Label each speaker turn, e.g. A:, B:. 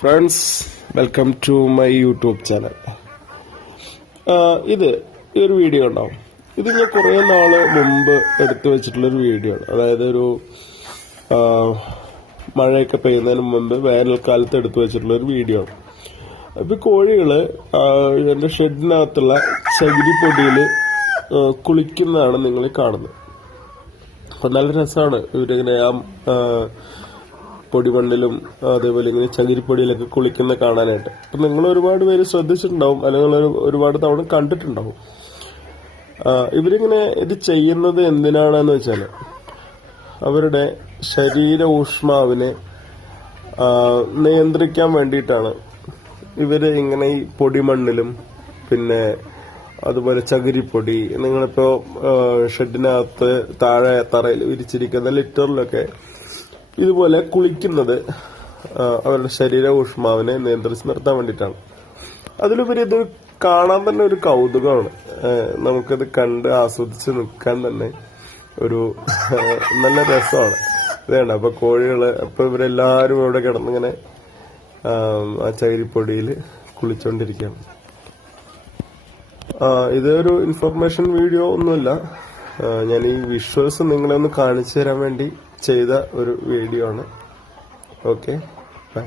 A: Friends welcome to my YouTube channel ഇത് ഈ ഒരു വീഡിയോ ഉണ്ടാവും. ഇത് ഞാൻ കുറേ നാൾ മുമ്പ് എടുത്തു വെച്ചിട്ടുള്ളൊരു വീഡിയോ ആണ്. അതായത് ഒരു മഴയൊക്കെ പെയ്യുന്നതിന് മുമ്പ് വേനൽക്കാലത്ത് എടുത്തു വെച്ചിട്ടുള്ള ഒരു വീഡിയോ ആണ്. അപ്പൊ ഈ കോഴികൾ ആ, എന്റെ ഷെഡിനകത്തുള്ള ചകിരിപ്പൊടിയിൽ കുളിക്കുന്നതാണ് നിങ്ങൾ കാണുന്നത്. അപ്പൊ നല്ല രസമാണ് ഇവരിങ്ങനെ ആ, പൊടിമണ്ണിലും അതേപോലെ ഇങ്ങനെ ചകിരിപ്പൊടിയിലൊക്കെ കുളിക്കുന്ന കാണാനായിട്ട്. അപ്പൊ നിങ്ങൾ ഒരുപാട് പേര് ശ്രദ്ധിച്ചിട്ടുണ്ടാവും അല്ലെങ്കിൽ ഒരുപാട് തവണ കണ്ടിട്ടുണ്ടാവും. ഇവരിങ്ങനെ ഇത് ചെയ്യുന്നത് എന്തിനാണെന്ന് വെച്ചാൽ അവരുടെ ശരീര ഊഷ്മാവിനെ നിയന്ത്രിക്കാൻ വേണ്ടിയിട്ടാണ് ഇവർ ഇങ്ങനെ ഈ പൊടിമണ്ണിലും പിന്നെ അതുപോലെ ചകിരിപ്പൊടി നിങ്ങളിപ്പോ ആ, ഷെഡിനകത്ത് താഴെ തറയിൽ വിരിച്ചിരിക്കുന്ന ലിറ്ററിലൊക്കെ ഇതുപോലെ കുളിക്കുന്നത് അവരുടെ ശരീര ഊഷ്മാവിനെ നിയന്ത്രിച്ച് നിർത്താൻ വേണ്ടിയിട്ടാണ്. അതിലുപരി ഇത് കാണാൻ തന്നെ ഒരു കൗതുകമാണ്. നമുക്കത് കണ്ട് ആസ്വദിച്ച് നിൽക്കാൻ തന്നെ ഒരു നല്ല രസമാണ്. ഇതാണ് അപ്പൊ കോഴികൾ അപ്പൊ ഇവരെല്ലാരും ഇവിടെ കിടന്നിങ്ങനെ ആ, ചകിരിപ്പൊടിയിൽ കുളിച്ചോണ്ടിരിക്കുകയാണ്. ഇതൊരു ഇൻഫർമേഷൻ വീഡിയോ ഒന്നുമില്ല. ഞാൻ ഈ വിഷ്വൽസ് നിങ്ങളെ ഒന്ന് കാണിച്ചു തരാൻ വേണ്ടി ചെയ്ത ഒരു വീഡിയോ ആണ്. Okay bye.